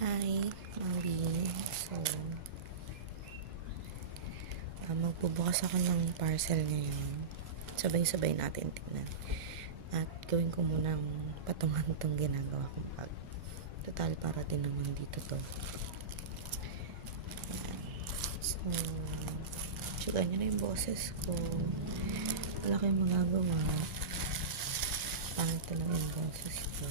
Hi, Maui. So, magbubukas ako ng parcel ngayon. Sabay-sabay natin tignan. At gawin ko munang patungan itong ginagawa kong bag. Total, para din naman dito to. Ayan. So, tsugan nyo na yung boses ko. Wala kayong magagawa. Pangit talaga yung boses ko.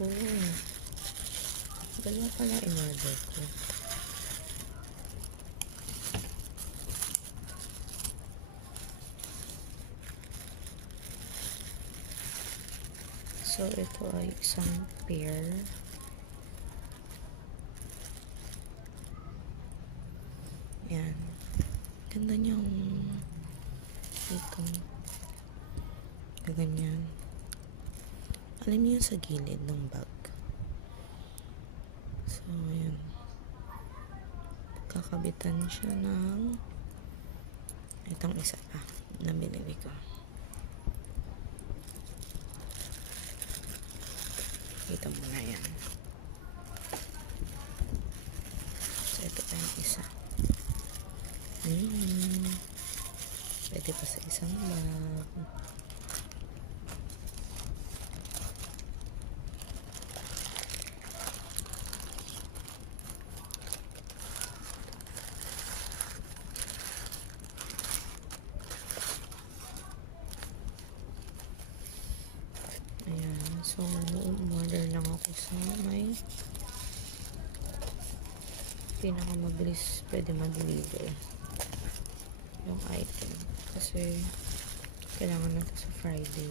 Oh, dalawa pala in-order ko. So, ito ay isang pair. Yan. Ganda niyang itong ganyan. Alam niyo sa gilid ng bag. So, ayan. Kakabitan siya ng itong isa pa na binili ko. Kita mo na yan. So, ito pa yung isa. Pwede pa sa isang bag. Ayan. So, order lang ako sa may pinakamabilis pwede ma-deliver yung item. Kasi kailangan na ito sa Friday.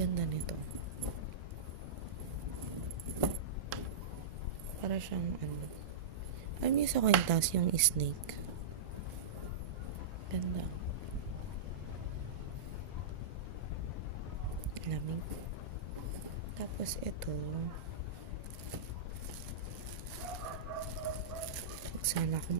Ganda nito. Para siyang ano. Alam niyo sa kwintas yung snake. Ganda. Lamig. Tapos ito. Sana akong